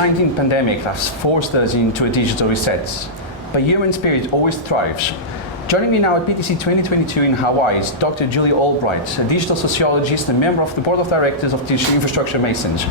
COVID-19 pandemic has forced us into a digital reset, but human spirit always thrives. Joining me now at PTC 2022 in Hawaii is Dr. Julie Albright, a digital sociologist and member of the board of directors of Digital Infrastructure Masons.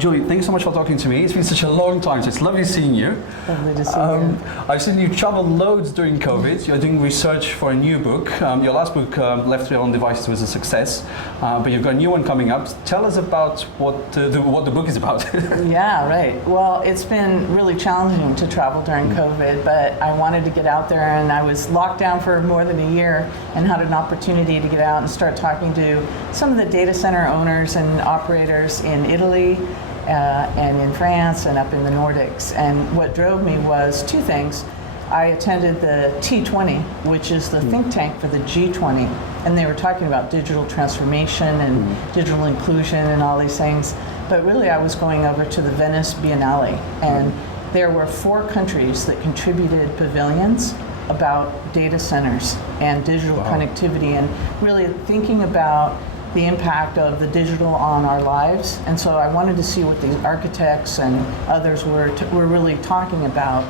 Julie, thank you so much for talking to me. It's been such a long time, so it's lovely seeing you. Lovely to see you. I've seen you travel loads during COVID. You're doing research for a new book. Your last book, Left Trail on Devices, was a success, but you've got a new one coming up. Tell us about what the book is about. Yeah, right. Well, it's been really challenging to travel during COVID, but I wanted to get out there, and I was locked down for more than a year and had an opportunity to get out and start talking to some of the data center owners and operators in Italy and in France and up in the Nordics. And what drove me was two things. I attended the T20, which is the think tank for the G20, and they were talking about digital transformation and digital inclusion and all these things. But really I was going over to the Venice Biennale, and there were 4 countries that contributed pavilions about data centers and digital connectivity, and really thinking about the impact of the digital on our lives. And so I wanted to see what the architects and others were really talking about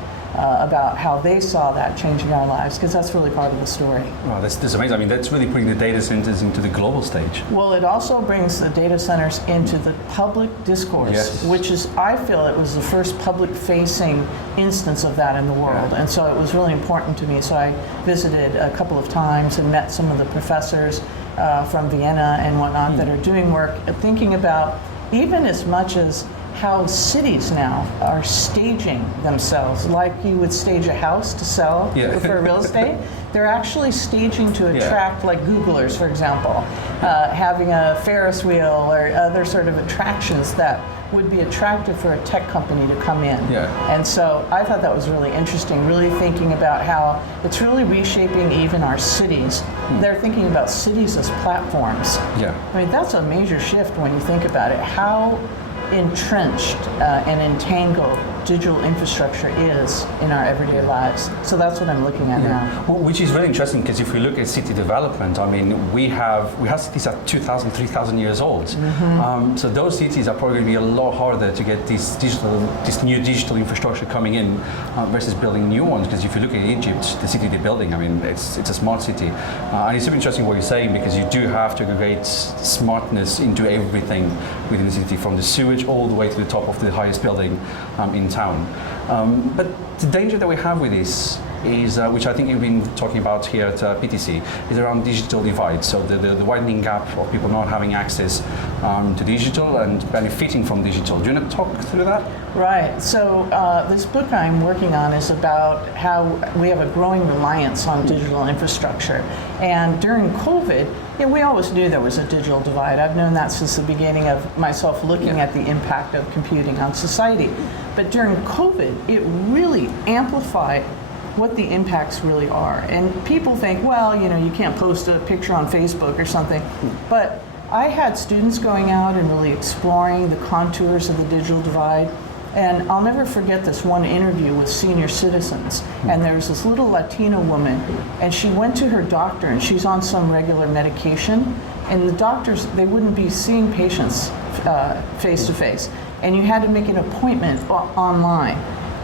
how they saw that changing our lives, because that's really part of the story. Wow, that's amazing. I mean, that's really putting the data centers into the global stage. Well, it also brings the data centers into the public discourse, which is, I feel it was the first public-facing instance of that in the world. And so it was really important to me. So I visited a couple of times and met some of the professors from Vienna and whatnot that are doing work, thinking about even as much as how cities now are staging themselves, like you would stage a house to sell for real estate. They're actually staging to attract, like Googlers, for example, having a Ferris wheel or other sort of attractions that would be attractive for a tech company to come in. And so I thought that was really interesting, really thinking about how it's really reshaping even our cities. They're thinking about cities as platforms. I mean, that's a major shift when you think about it. How entrenched and entangled digital infrastructure is in our everyday lives. So that's what I'm looking at now. Well, which is really interesting, because if we look at city development, I mean, we have cities at 2,000, 3,000 years old. So those cities are probably going to be a lot harder to get this new digital infrastructure coming in versus building new ones. Because if you look at Egypt, the city they're building, I mean, it's a smart city. And it's super interesting what you're saying, because you do have to aggregate smartness into everything within the city, from the sewage all the way to the top of the highest building in town. But the danger that we have with this is, which I think you've been talking about here at PTC, is around digital divide. So the widening gap of people not having access to digital and benefiting from digital. Do you want to talk through that? Right. So this book I'm working on is about how we have a growing reliance on digital infrastructure. And during COVID, we always knew there was a digital divide. I've known that since the beginning of myself looking at the impact of computing on society. But during COVID, it really amplified what the impacts really are. And people think, well, you can't post a picture on Facebook or something. But I had students going out and really exploring the contours of the digital divide. And I'll never forget this one interview with senior citizens. And there's this little Latina woman, and she went to her doctor, and she's on some regular medication. And the doctors, they wouldn't be seeing patients face to face. And you had to make an appointment online.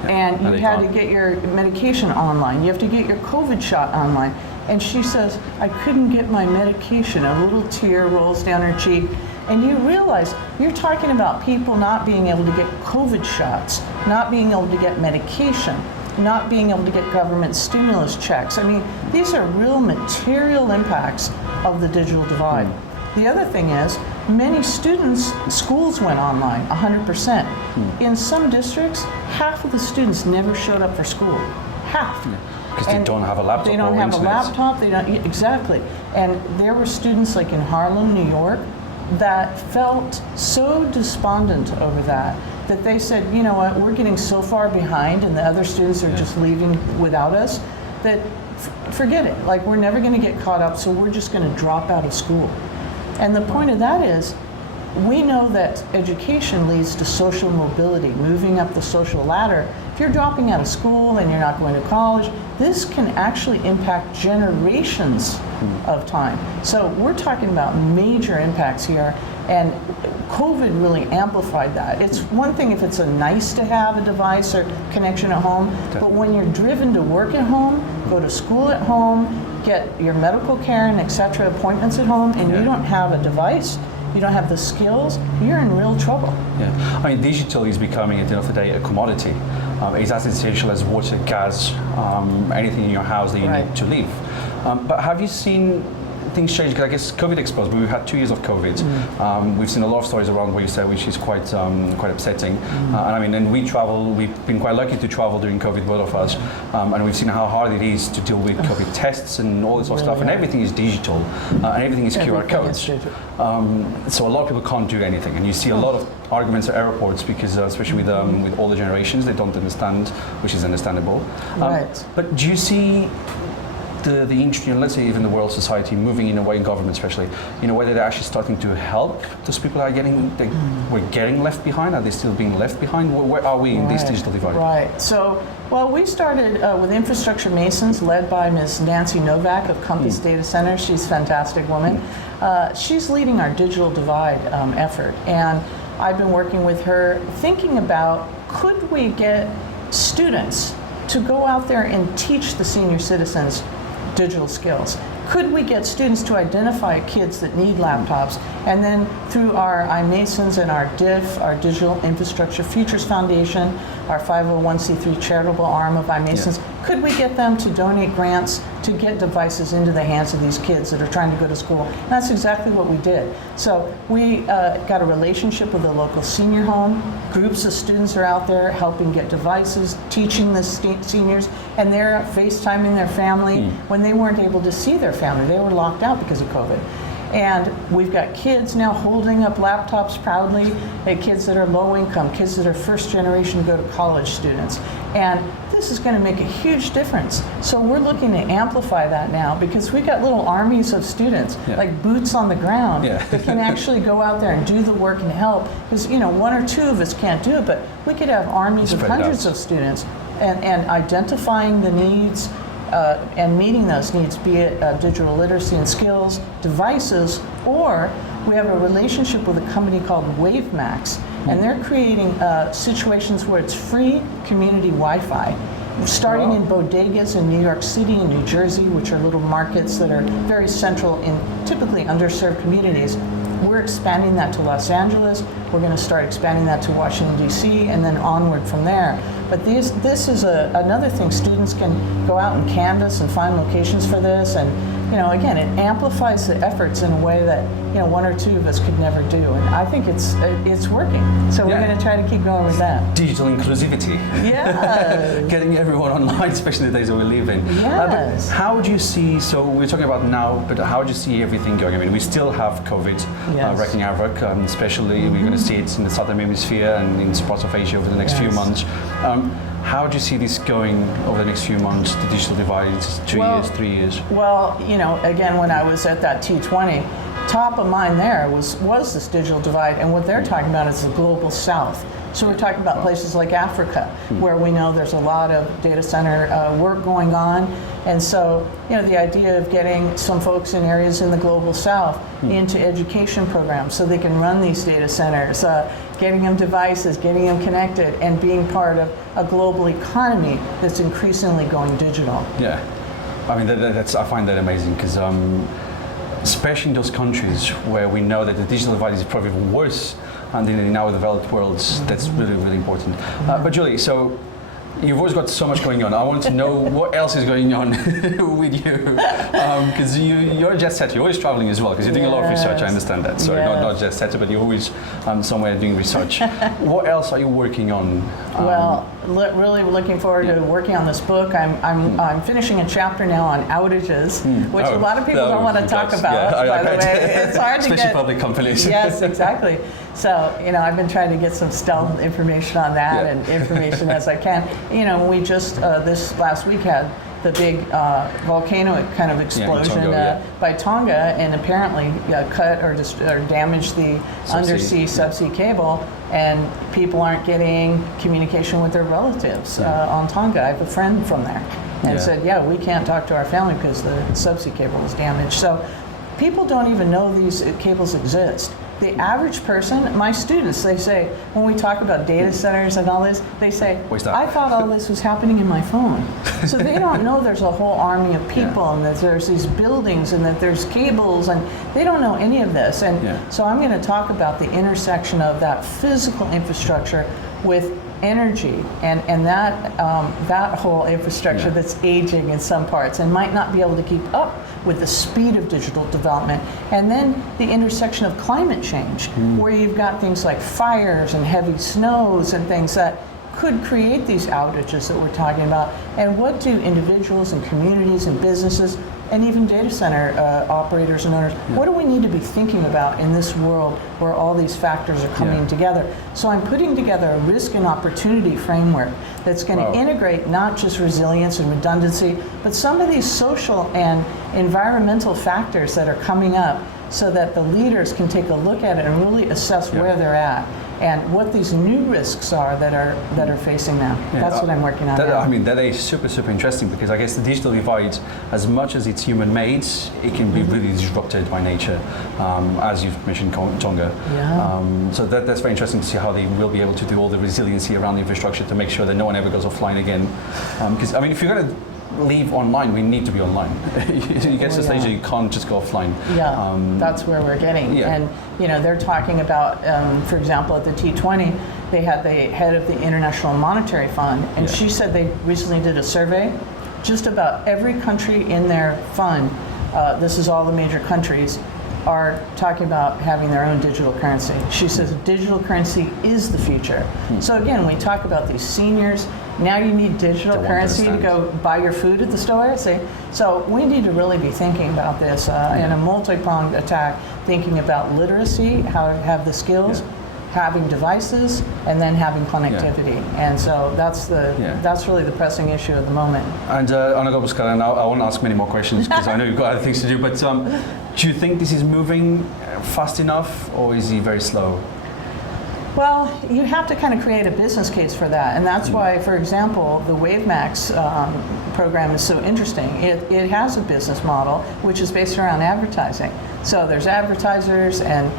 And you had to get your medication online. You have to get your COVID shot online. And she says, I couldn't get my medication. A little tear rolls down her cheek. And you realize you're talking about people not being able to get COVID shots, not being able to get medication, not being able to get government stimulus checks. I mean, these are real material impacts of the digital divide. The other thing is, many schools went online, 100%. In some districts, half of the students never showed up for school. Half. Because they don't have a laptop. They don't have a laptop. They don't, exactly. And there were students like in Harlem, New York, that felt so despondent over that they said, you know what, we're getting so far behind and the other students are just leaving without us, that forget it. Like, we're never going to get caught up, so we're just going to drop out of school. And the point of that is, we know that education leads to social mobility, moving up the social ladder if you're dropping out of school and you're not going to college, this can actually impact generations of time. So we're talking about major impacts here, and COVID really amplified that. It's one thing if it's a nice to have a device or connection at home, but when you're driven to work at home, go to school at home, get your medical care and etc. appointments at home, and you don't have a device, you don't have the skills, you're in real trouble. Yeah, I mean, digital is becoming, at the end of the day, a commodity. It's as essential as water, gas, anything in your house that you need to live. But have you seen things change? Because I guess COVID exposed, but we've had 2 years of COVID. We've seen a lot of stories around what you said, which is quite upsetting. And I mean, and we travel, we've been quite lucky to travel during COVID, both of us. And we've seen how hard it is to deal with COVID tests and all this sort of stuff. And everything is digital, and everything is QR codes. So a lot of people can't do anything. And you see a lot of arguments at airports because, especially with older generations, they don't understand, which is understandable. But do you see the industry, and let's say even the world society, moving in a way, in government especially, in a way that they're actually starting to help those people that are we're getting left behind? Are they still being left behind? Where are we in this digital divide? Right. So, well, we started with Infrastructure Masons, led by Ms. Nancy Novak of Compass Data Center. She's a fantastic woman. She's leading our digital divide effort, and I've been working with her thinking about, could we get students to go out there and teach the senior citizens digital skills? Could we get students to identify kids that need laptops, and then through our iMasons and our DIF, our Digital Infrastructure Futures Foundation, our 501c3 charitable arm of iMasons, could we get them to donate grants to get devices into the hands of these kids that are trying to go to school? And that's exactly what we did. So we got a relationship with a local senior home. Groups of students are out there helping get devices, teaching the seniors, and they're FaceTiming their family when they weren't able to see their family. They were locked out because of COVID. And we've got kids now holding up laptops proudly, kids that are low income, kids that are first generation to go to college students. And this is going to make a huge difference. So we're looking to amplify that now, because we've got little armies of students, like boots on the ground, that can actually go out there and do the work and help. Because, you know, one or two of us can't do it, but we could have armies of hundreds of students, and identifying the needs, and meeting those needs, be it digital literacy and skills, devices, or we have a relationship with a company called WaveMax, and they're creating situations where it's free community Wi-Fi, starting in bodegas in New York City and New Jersey, which are little markets that are very central in typically underserved communities. We're expanding that to Los Angeles. We're going to start expanding that to Washington, D.C., and then onward from there. But this is another thing. Students can go out and canvas and find locations for this. And, you know, again, it amplifies the efforts in a way that, you know, one or two of us could never do. And I think it's working. So we're going to try to keep going with that. Digital inclusivity. Yeah. Getting everyone online, especially the days that we live in. Yes. But how do you see, so we're talking about now, but how do you see everything going? I mean, we still have COVID wreaking havoc, especially we're going to see it in the Southern Hemisphere and in parts of Asia over the next few months. How do you see this going over the next few months, the digital divide, 2 years, 3 years? Well, you know, again, when I was at that T20, top of mind there was this digital divide, and what they're talking about is the global south. So we're talking about places like Africa, where we know there's a lot of data center work going on. And so, you know, the idea of getting some folks in areas in the global south into education programs so they can run these data centers, getting them devices, getting them connected, and being part of a global economy that's increasingly going digital. Yeah, I mean, I find that amazing, because especially in those countries where we know that the digital divide is probably worse than in our developed worlds, that's really, really important. But Julie, so you've always got so much going on. I want to know what else is going on with you, because you're a jet setter. You're always traveling as well, because you're doing a lot of research. I understand that. So not jet setter, but you're always somewhere doing research. What else are you working on? Well, really looking forward to working on this book. I'm finishing a chapter now on outages, which a lot of people don't want to talk about. By the way, it's hard to get. Especially public companies. Yes, exactly. So, you know, I've been trying to get some stealth information on that and information as I can. You know, we just this last week had the big volcano kind of explosion Tonga, by Tonga, and apparently cut or damaged the undersea subsea cable, and people aren't getting communication with their relatives on Tonga. I have a friend from there, and said, we can't talk to our family because the subsea cable was damaged. So people don't even know these cables exist. The average person, my students, they say, when we talk about data centers and all this, they say, I thought all this was happening in my phone. So they don't know there's a whole army of people and that there's these buildings and that there's cables, and they don't know any of this. And so I'm going to talk about the intersection of that physical infrastructure with energy and that whole infrastructure that's aging in some parts and might not be able to keep up with the speed of digital development. And then the intersection of climate change, where you've got things like fires and heavy snows and things that could create these outages that we're talking about. And what do individuals and communities and businesses and even data center operators and owners, what do we need to be thinking about in this world where all these factors are coming together? So I'm putting together a risk and opportunity framework that's going to integrate not just resilience and redundancy, but some of these social and environmental factors that are coming up, so that the leaders can take a look at it and really assess where they're at and what these new risks are that are facing them. That's what I'm working on now. I mean, that is super, super interesting, because I guess the digital divide, as much as it's human-made, it can be really disrupted by nature, as you've mentioned, Tonga. So that's very interesting to see how they will be able to do all the resiliency around the infrastructure to make sure that no one ever goes offline again. Because, I mean, if you're going to leave online, we need to be online. You get to the stage that you can't just go offline. That's where we're getting. And they're talking about, for example, at the T20, they had the head of the International Monetary Fund, and she said they recently did a survey. Just about every country in their fund, this is all the major countries, are talking about having their own digital currency. She says digital currency is the future. So again, we talk about these seniors. Now you need digital currency to go buy your food at the store. So we need to really be thinking about this in a multi-pronged attack, thinking about literacy, how to have the skills, having devices, and then having connectivity. And so that's really the pressing issue at the moment. And on a global scale, and I won't ask many more questions because I know you've got other things to do, but do you think this is moving fast enough, or is it very slow? Well, you have to kind of create a business case for that, and that's why, for example, the WaveMax program is so interesting. It has a business model which is based around advertising. So there's advertisers, and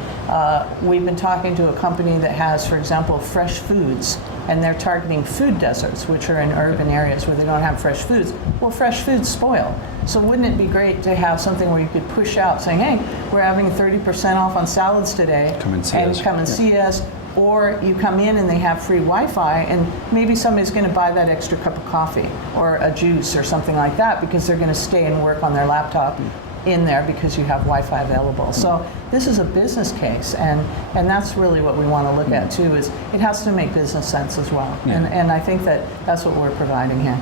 we've been talking to a company that has, for example, fresh foods, and they're targeting food deserts, which are in urban areas where they don't have fresh foods. Well, fresh foods spoil. So wouldn't it be great to have something where you could push out saying, hey, we're having 30% off on salads today, come and see us. Or you come in and they have free Wi-Fi, and maybe somebody's going to buy that extra cup of coffee or a juice or something like that because they're going to stay and work on their laptop in there because you have Wi-Fi available. So this is a business case, and that's really what we want to look at too, is it has to make business sense as well. And I think that's what we're providing here.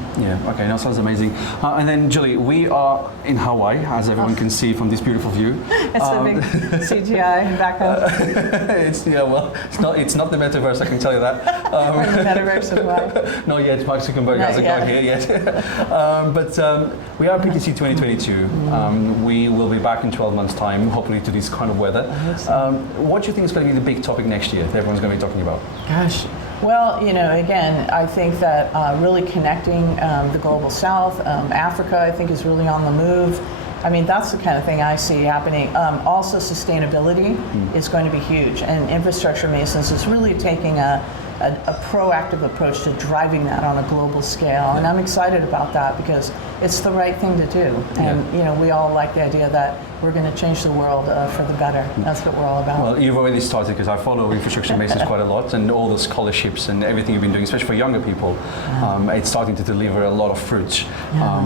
Okay, that sounds amazing. And then Julie, we are in Hawaii, as everyone can see from this beautiful view. It's a big CGI background. It's not the metaverse, I can tell you that. Or the metaverse of Hawaii. Not yet, Mark Zuckerberg hasn't got here yet. But we are PTC 2022. We will be back in 12 months' time, hopefully to this kind of weather. What do you think is going to be the big topic next year that everyone's going to be talking about? Gosh. Well, again, I think that really connecting the global south, Africa, I think is really on the move. I mean, that's the kind of thing I see happening. Also, sustainability is going to be huge, and Infrastructure Masons is really taking a proactive approach to driving that on a global scale, and I'm excited about that because it's the right thing to do. And we all like the idea that we're going to change the world for the better. That's what we're all about. Well, you've already started, because I follow Infrastructure Masons quite a lot, and all the scholarships and everything you've been doing, especially for younger people, it's starting to deliver a lot of fruit.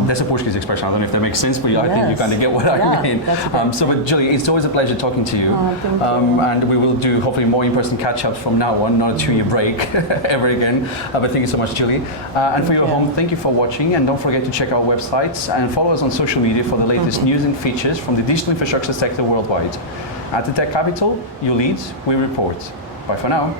That's a Portuguese expression. I don't know if that makes sense, but I think you kind of get what I mean. But Julie, it's always a pleasure talking to you. Thank you. And we will do hopefully more in-person catch-ups from now on, not a 2-year break ever again. But thank you so much, Julie. And for your home, thank you for watching, and don't forget to check our websites and follow us on social media for the latest news and features from the digital infrastructure sector worldwide. At the Tech Capital, you lead, we report. Bye for now.